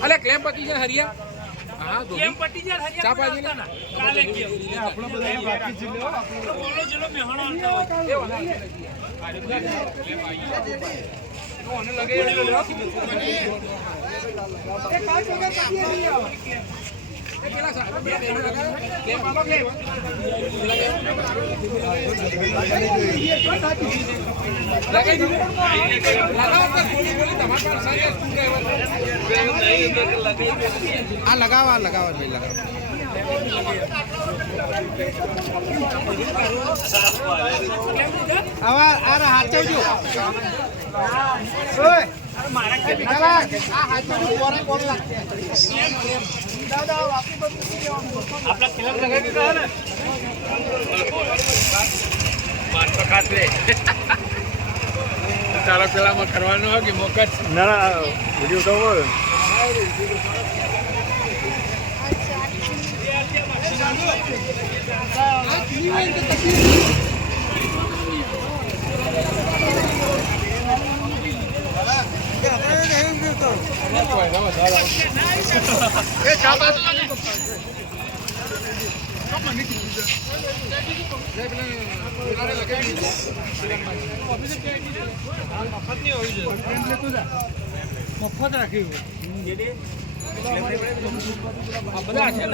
અલે ક્લેમ પતી જાય હરિયા હા કેમ પટી જાય હરિયા ચા પાજી કાલે ગયો આપણો બધા બાકી જિલ્લો આપણો બોલો જિલ્લો મેહાણો આવતા ઓને લગે એ કાઈ વગર પતી હરિયા એ કેલા સા કે બાબા કે લગાઈ દીધું લગાવ તો ગોલી ગોલી તમાર પાસે સારી શું કહેવા આ લગાવા ભાઈ લગાવ આવા આ હાચવજો ઓય મારા કે આ હાચવજો કોરે કોણ લાગશે દાદા આપી બધું આપલા કિલમ લગાવી દીધા ને માર તો ખાતરે તારા પેલામાં કરવાનું હોય કે મોકત ના વિડિયો ઉઠાવો એ ચા બાજુ મફત રાખ્યું બધા છે